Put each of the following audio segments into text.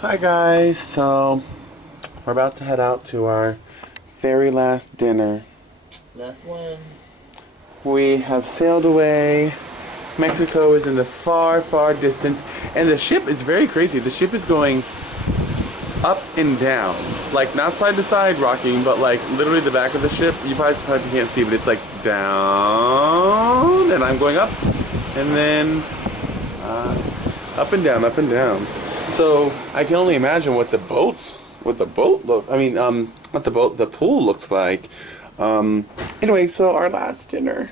Hi guys, so we're about to head out to our very last dinner. Last one. We have sailed away. Mexico is in the far, far distance, and the ship is very crazy. The ship is going up and down, like not side to side rocking, but like literally the back of the ship. You probably can't see, but it's like down, and I'm going up, and then up and down, up and down. So I can only imagine what the boat look. I mean, what the pool looks like. Anyway, so our last dinner.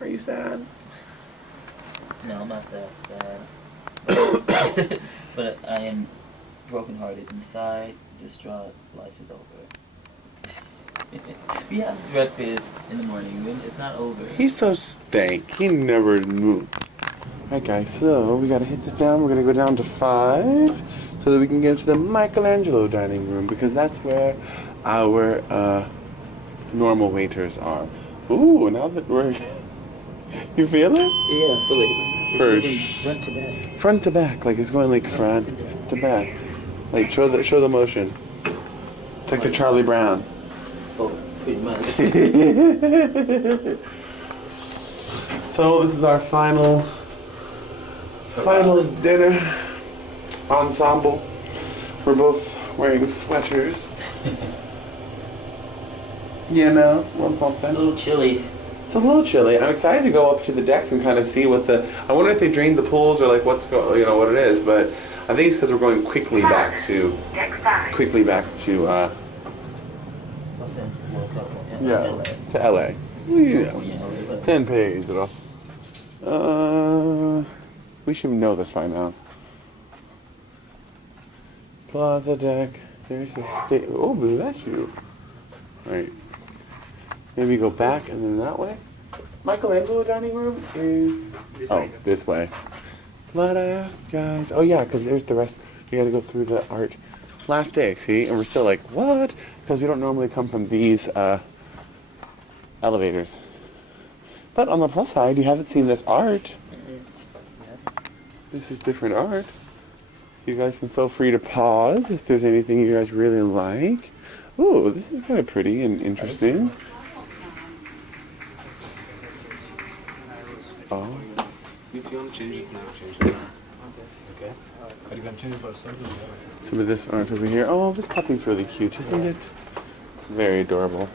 Are you sad? No, I'm not that sad. But I am brokenhearted inside, distraught. Life is over. We have breakfast in the morning. It's not over. He's so stank. He never moved. Alright guys, so we gotta hit this down. We're gonna go down to 5 so that we can get to the Michelangelo dining room because that's where our normal waiters are. Ooh, now that we're you feel it? Yeah, I feel it. First, Front to back. front to back, like it's going like front to back. Like show the motion. It's like the Charlie Brown. Oh, pretty much. So this is our final dinner ensemble. We're both wearing sweaters. You know, It's a little chilly. It's a little chilly. I'm excited to go up to the decks and kind of see what the. I wonder if they drained the pools or like what it is. But I think it's because we're going quickly back to to LA. You know, San Pedro. We should know this by now. Plaza deck. There's the state. Oh, bless you. All right. Maybe go back and then that way. Michelangelo dining room is this way. Let us, guys. Oh yeah, because there's the rest. We got to go through the art. Last day, see, and we're still like what? Because we don't normally come from these elevators. But on the plus side, you haven't seen this art. This is different art. You guys can feel free to pause if there's anything you guys really like. Ooh, this is kind of pretty and interesting. Oh. If you want to change it now, change it now. Okay. But you can change it for something. Some of this art over here. Oh, this puppy's really cute, isn't it? Very adorable.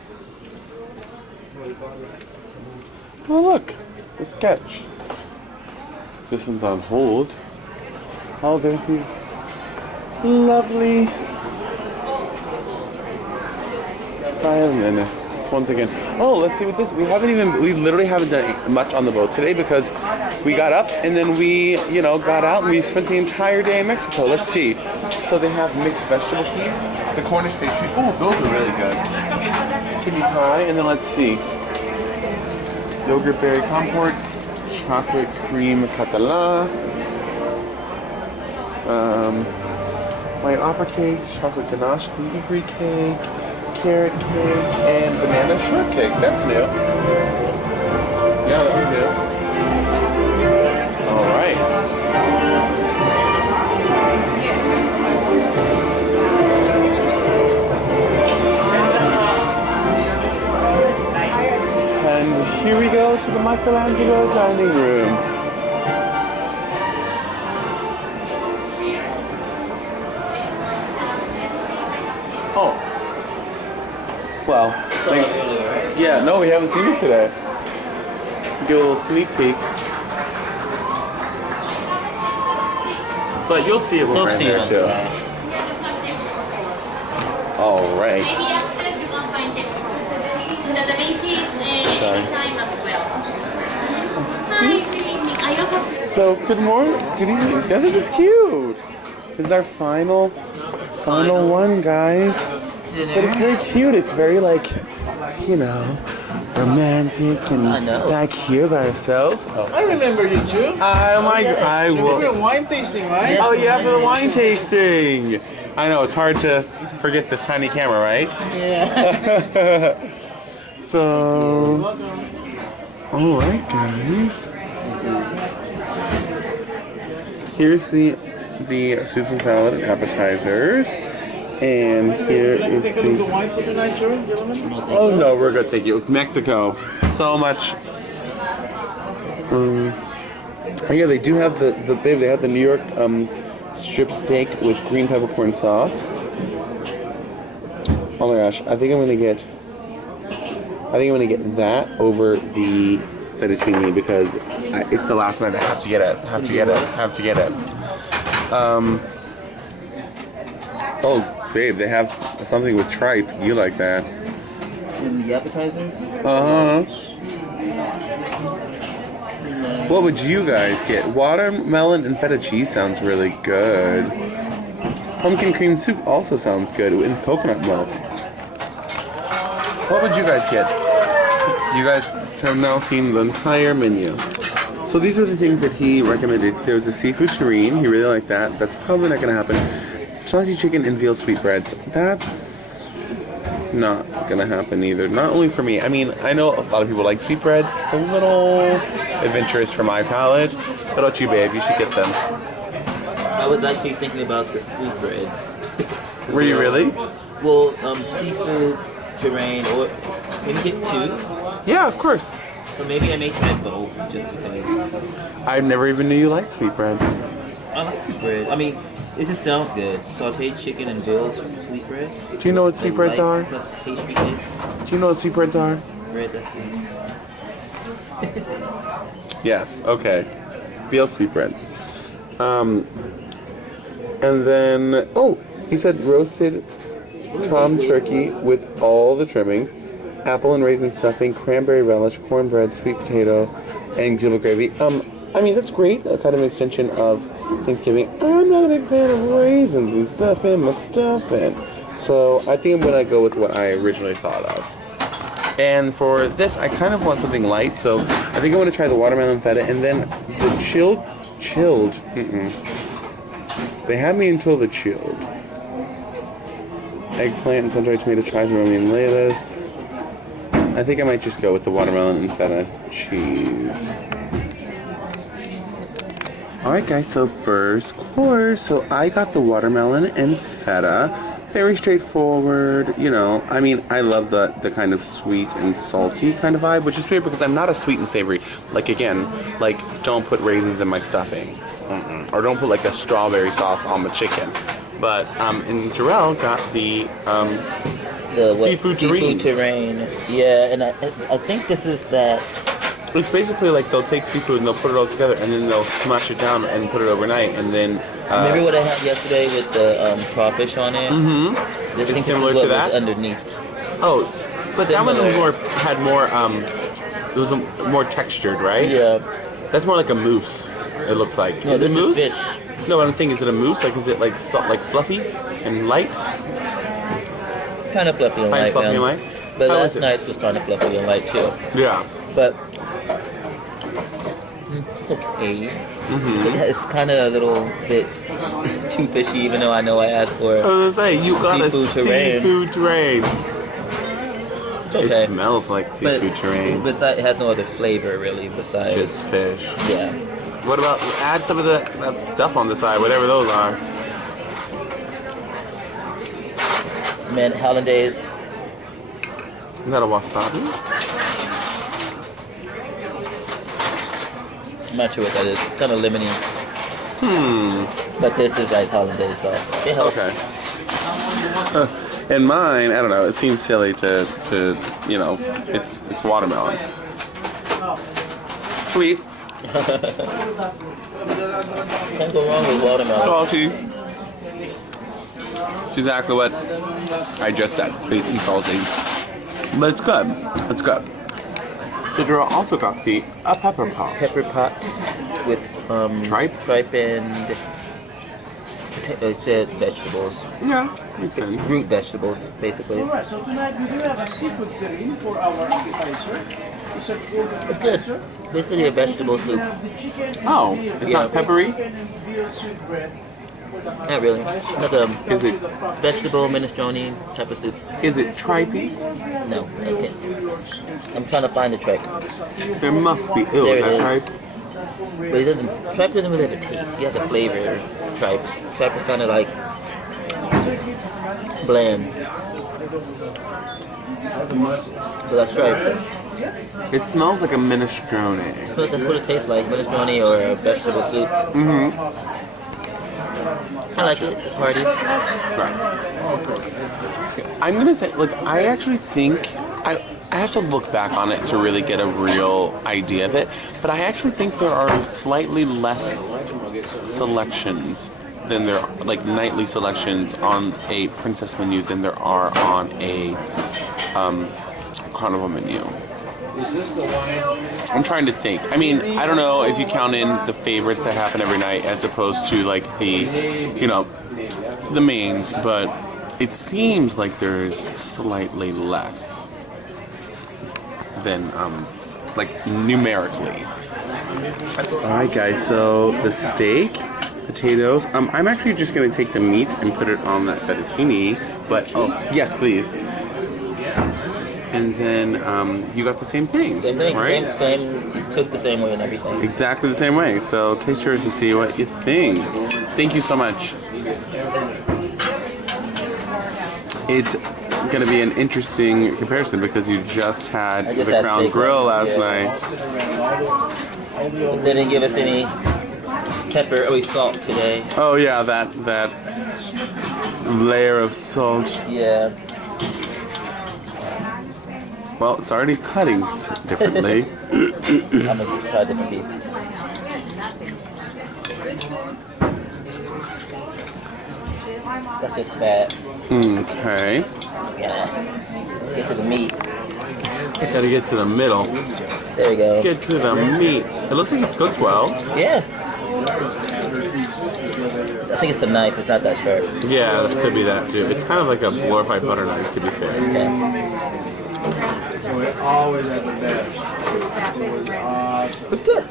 Oh, look. The sketch. This one's on hold. Oh, there's these lovely violinists once again. Oh, let's see what this. We literally haven't done much on the boat today because we got up and then we, got out and we spent the entire day in Mexico. Let's see. So they have mixed vegetable keys, the Cornish pastry. Oh, those are really good. Kidney pie, and then let's see. Yogurt berry compote, chocolate cream catalan, white opera cakes, chocolate ganache, gluten-free cake, carrot cake, and banana shortcake. That's new. Yeah, that's new. All right. And here we go to the Michelangelo dining room. Oh. Well, yeah, no, we haven't seen it today. Give a little sneak peek. But you'll see it when we're in there too. All right. Sorry. So, good morning. Good evening. Yeah, this is cute. This is our final one, guys. But it's very cute. It's very romantic and back here by ourselves. Oh. I remember you too. I will. You were wine tasting, right? Oh yeah, for the wine tasting. I know it's hard to forget this tiny camera, right? Yeah. So, all right, guys. Here's the the soups and salad and appetizers. And here is the... wine for tonight, sir, gentlemen? Oh no, we're good, thank you. Mexico. So much. Oh yeah, they do have babe, they have the New York strip steak with green peppercorn sauce. Oh my gosh, I think I'm gonna get that over the fettuccine because it's the last night I have to get it. Have to get it. Oh, babe, they have something with tripe. You like that? In the appetizers? Uh-huh. What would you guys get? Watermelon and feta cheese sounds really good. Pumpkin cream soup also sounds good with coconut milk. What would you guys get? You guys have now seen the entire menu. So these are the things that he recommended. There was a seafood terrine. He really liked that. That's probably not going to happen. Chauncey chicken and veal sweetbreads. That's not going to happen either. Not only for me. I mean, I know a lot of people like sweetbreads. It's a little adventurous for my palate. What about you, babe? You should get them. I was actually thinking about the sweetbreads. Were you really? Well, seafood, terrain, or can you get two? Yeah, of course. So maybe I may try both, just because. I never even knew you liked sweetbreads. I like sweetbread. I mean, it just sounds good. Sauteed chicken and veal sweetbread. Do you know what sweetbreads are? Plus pastry taste. Do you know what sweetbreads are? Bread that's sweet. Yes, okay. Veal sweetbreads. And then, oh, he said roasted tom turkey with all the trimmings, apple and raisin stuffing, cranberry relish, cornbread, sweet potato, and giblet gravy. I mean, that's great. A kind of extension of Thanksgiving. I'm not a big fan of raisins and stuff in my stuffing. So I think I'm going to go with what I originally thought of. And for this, I kind of want something light. So I think I want to try the watermelon feta. And then the chilled. They had me until the chilled. Eggplant and sun-dried tomato, chives, and romaine lettuce. I think I might just go with the watermelon and feta cheese. Alright guys, so first course. So I got the watermelon and feta. Very straightforward, you know. I mean, I love the kind of sweet and salty kind of vibe, which is weird because I'm not a sweet and savory. Like, again, like, don't put raisins in my stuffing. Or don't put, like, a strawberry sauce on the chicken. But, and Jarrell got the seafood terrain. Yeah, and I think this is that. It's basically like they'll take seafood and they'll put it all together and then they'll smash it down and put it overnight and then... Remember what I had yesterday with the crawfish on it? Mm-hmm. This is similar to that? Was underneath. Oh, but that one had more, it was more textured, right? Yeah. That's more like a mousse, it looks like. No, is it mousse? Is fish. No, what I'm saying, is it a mousse? Like, is it like fluffy and light? Kind of fluffy and light. Fluffy and light? But last night's was kind of fluffy and light too. Yeah. But it's okay. Mm-hmm. It's kind of a little bit too fishy, even though I know I asked for I was gonna say, you got seafood terrain. Seafood terrain. It's okay. It smells like seafood terrain. But it has no other flavor really besides just fish. Yeah. What about add some of that stuff on the side, whatever those are? Man, Hollandaise. Is that a wasabi? I'm not sure what that is. It's kind of lemony. But this is like hollandaise sauce. It helps. Okay. And mine, I don't know. It seems silly to you know, it's watermelon. Sweet. Can't go wrong with watermelon. Salty. It's exactly what I just said. Sweet and salty. But it's good. It's good. So Jarrell also got a pepper pot. Pepper pot with tripe and I said vegetables. Yeah, makes sense. Root vegetables, basically. Alright, so tonight we do have a seafood curry for our appetizer. It's good. Basically a vegetable soup. Oh, it's not peppery? Not really. Like a Is it vegetable minestrone type of soup. is it tripey? No, okay. I'm trying to find the tripe. There must be. Ew, There is it that is. tripe? But it doesn't. Tripe doesn't really have a taste. You have to flavor tripe. Tripe is kind of like bland. But that's tripe. It smells like a minestrone. That's what it tastes like. Minestrone or a vegetable soup. Mm-hmm. I like it. It's hearty. I'm gonna say, like, I actually think I have to look back on it to really get a real idea of it, but I actually think there are slightly less selections than there are, like nightly selections on a princess menu than there are on a carnival menu. Is this the one? I'm trying to think. I mean, I don't know if you count in the favorites that happen every night as opposed to like the, you know, the mains, but it seems like there's slightly less than, like numerically. Alright guys, so the steak, potatoes, I'm actually just going to take the meat and put it on that fettuccine, but, oh, yes please. And then you got the same thing. Same thing, right? same. It's cooked the same way and everything. Exactly the same way. So taste yours and see what you think. Thank you so much. It's gonna be an interesting comparison because you just had the Crown Grill last night. They didn't give us any pepper or salt today. Oh yeah, that layer of salt. Yeah. Well, it's already cutting differently. I'm gonna try a different piece. That's just fat. Okay. Yeah. Get to the meat. Gotta get to the middle. There you go. Get to the meat. It looks like it's cooked well. Yeah. I think it's a knife. It's not that sharp. Yeah, it could be that too. It's kind of like a glorified butter knife, to be fair. Okay. So it always at the best. It was awesome. It's good.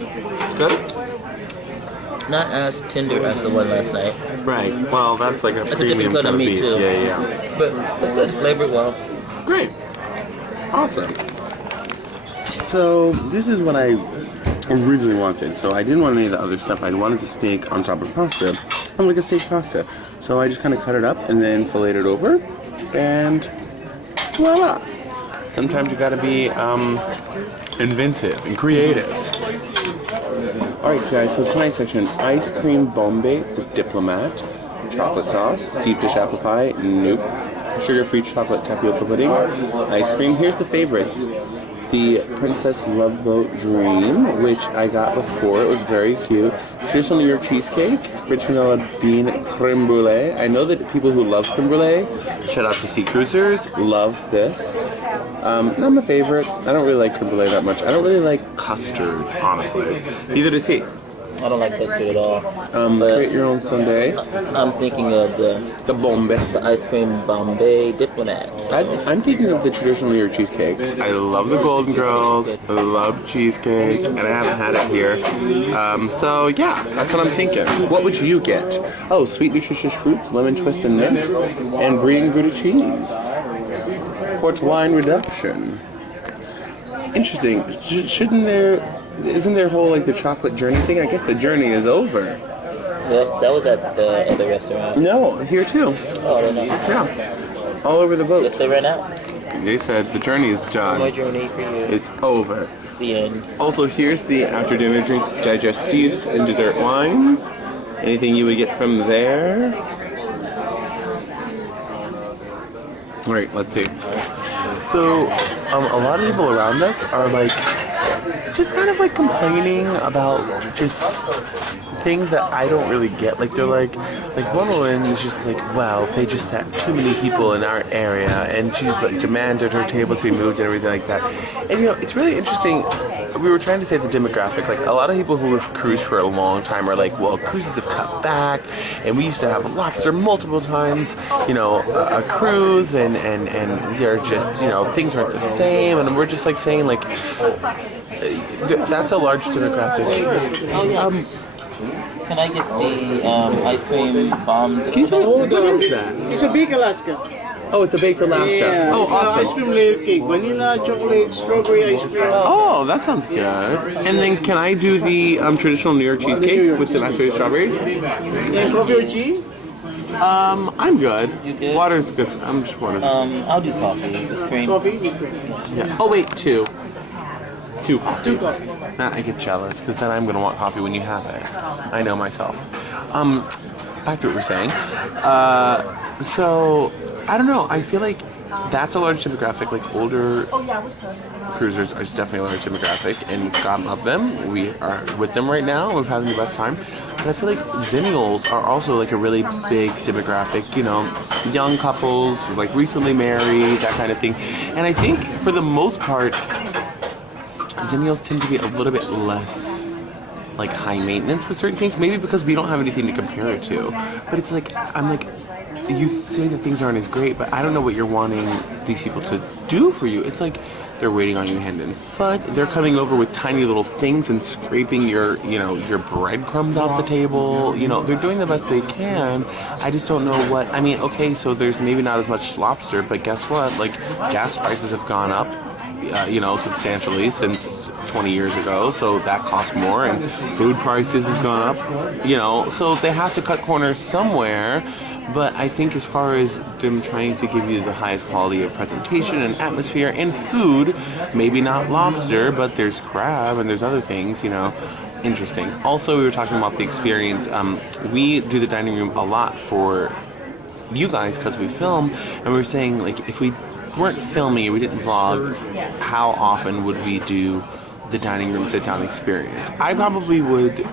Good? Not as tender as the one last night. Right. Well, that's like a It's a premium different kind of meat beef. too. Yeah. But it's good. It's flavored well. Great. Awesome. So this is what I originally wanted. So I didn't want any of the other stuff. I wanted the steak on top of pasta. I'm like a steak pasta. So I just kind of cut it up and then filleted it over, and voila. Sometimes you gotta be inventive and creative. Alright guys, so tonight's section, ice cream bombay with diplomat, chocolate sauce, deep dish apple pie, nope, sugar-free chocolate tapioca pudding, ice cream. Here's the favorites. The Princess Love Boat Dream, which I got before. It was very cute. Traditional New York cheesecake, rich vanilla bean creme brulee. I know that people who love creme brulee, shout out to Sea Cruisers, love this. Not my favorite. I don't really like creme brulee that much. I don't really like custard, honestly. Neither does he. I don't like custard at all. Create your own sundae. I'm thinking of the Bombay. ice cream Bombay Diplomat. I'm thinking of the traditional New York cheesecake. I love the Golden Girls. I love cheesecake, and I haven't had it here. So yeah, that's what I'm thinking. What would you get? Oh, sweet nutritious fruits, lemon twist and mint, and brie and Gouda cheese. Port wine reduction. Interesting. Isn't there whole like the chocolate journey thing? I guess the journey is over. That was at the other restaurant. No, here too. Oh, I don't know. Yeah, all over the boat. Guess they ran out. They said the journey is done. My journey for you. It's over. It's the end. Also, here's the after dinner drinks, digestives, and dessert wines. Anything you would get from there? All right, let's see. So, a lot of people around us are like, just kind of like complaining about just things that I don't really get. Like they're like one woman is just like, well, they just had too many people in our area, and she's like demanded her table to be moved and everything like that. And you know, it's really interesting. We were trying to say the demographic. Like a lot of people who have cruised for a long time are like, well, cruises have cut back, and we used to have lots or multiple times, you know, a cruise, and they're just, you know, things aren't the same, and we're just like saying like, that's a large demographic. Can I get the ice cream bomb? What is that? It's a big Alaska. Oh, it's a baked Alaska. Yeah, Oh, it's an ice awesome. cream layer cake. Vanilla, chocolate, strawberry ice cream. Oh, that sounds good. And then can I do the traditional New York cheesecake with the mashed potato strawberries? And coffee or tea? I'm good. You good? Water's good. I'm just wondering. I'll do coffee with cream. Coffee with cream. Yeah. Oh wait, two. Two Two coffees. coffees. Nah, I get jealous because then I'm gonna want coffee when you have it. I know myself. Back to what we're saying. So I don't know. I feel like that's a large demographic. Like older cruisers are definitely a large demographic, and God love them. We are with them right now. We're having the best time. But I feel like Zennials are also like a really big demographic. You know, young couples, like recently married, that kind of thing. And I think for the most part, Zennials tend to be a little bit less like high maintenance with certain things. Maybe because we don't have anything to compare it to. But it's like I'm like, you say that things aren't as great, but I don't know what you're wanting these people to do for you. It's like they're waiting on you hand and foot. They're coming over with tiny little things and scraping your breadcrumbs off the table. You know, they're doing the best they can. I just don't know what. I mean, okay, so there's maybe not as much lobster, but guess what? Like gas prices have gone up. Substantially since 20 years ago, so that costs more, and food prices has gone up, so they have to cut corners somewhere. But I think as far as them trying to give you the highest quality of presentation and atmosphere and food, maybe not lobster, but there's crab and there's other things, interesting. Also, we were talking about the experience. We do the dining room a lot for you guys because we film, and we were saying, like, if we weren't filming, we didn't vlog, how often would we do the dining room sit-down experience? I probably would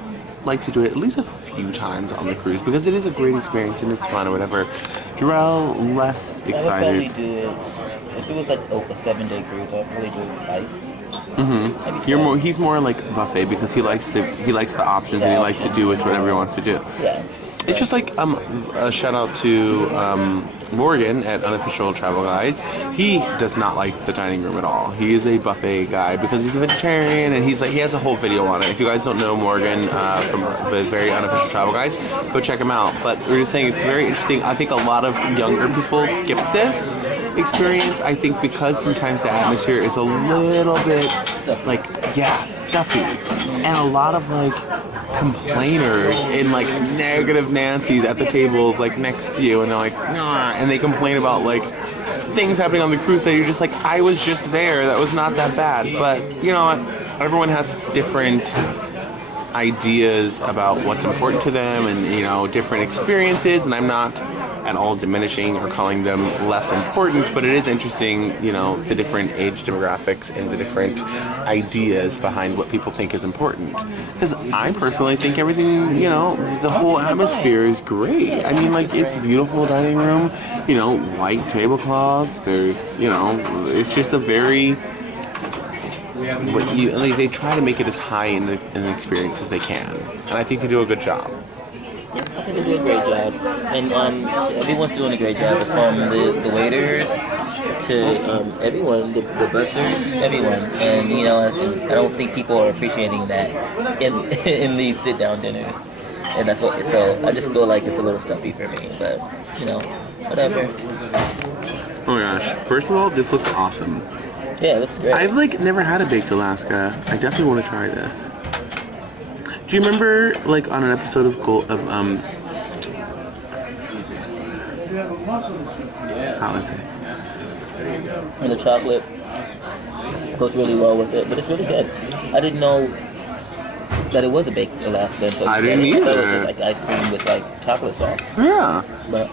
like to do it at least a few times on the cruise because it is a great experience and it's fun or whatever. Jarrell, less I would excited. probably do it if it was like a 7-day cruise. I'd probably do it twice. Mm-hmm. He's more like buffet because he likes the options and he likes to do whatever he wants to do. Yeah. It's just like a shout out to Morgan at Unofficial Travel Guides. He does not like the dining room at all. He is a buffet guy because he's a vegetarian and he has a whole video on it. If you guys don't know Morgan from the very Unofficial Travel Guides, go check him out. But we're just saying it's very interesting. I think a lot of younger people skip this experience. I think because sometimes the atmosphere is a little bit like stuffy, and a lot of like complainers and like negative Nancy's at the tables like next to you, and they're like, nah, and they complain about like things happening on the cruise that you're just like, I was just there, that was not that bad. But you know what, everyone has different ideas about what's important to them and different experiences, and I'm not at all diminishing or calling them less important, but it is interesting, the different age demographics and the different ideas behind what people think is important. Because I personally think everything, the whole atmosphere is great. I mean, like, it's a beautiful dining room, white tablecloths, there's, it's just a very... they try to make it as high in the experience as they can, and I think they do a good job. I think they do a great job, and everyone's doing a great job. From the waiters to everyone, the bussers, everyone, and and I don't think people are appreciating that in these sit-down dinners, and that's what. So I just feel like it's a little stuffy for me, but whatever. Oh my gosh! First of all, this looks awesome. Yeah, it looks great. I've never had a baked Alaska. I definitely want to try this. Do you remember on an episode of how is it? And the chocolate goes really well with it, but it's really good. I didn't know that it was a baked Alaska until I didn't either. I thought it was just like ice cream with like chocolate sauce. Yeah. But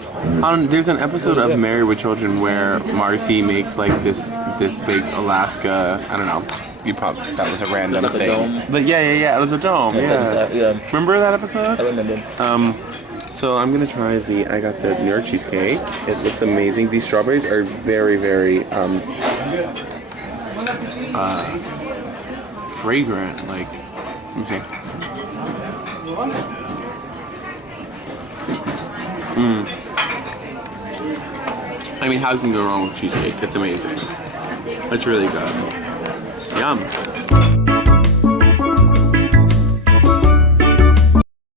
There's an episode of Married with Children where Marcy makes this baked Alaska. I don't know. You probably that was a random like a thing. dome? But yeah, it was a dome. Yeah. Remember that episode? I remember. So I'm gonna try I got the New York cheesecake. It looks amazing. These strawberries are very, very fragrant. Like, let me see. I mean, how can you go wrong with cheesecake? It's amazing. It's really good. Yum.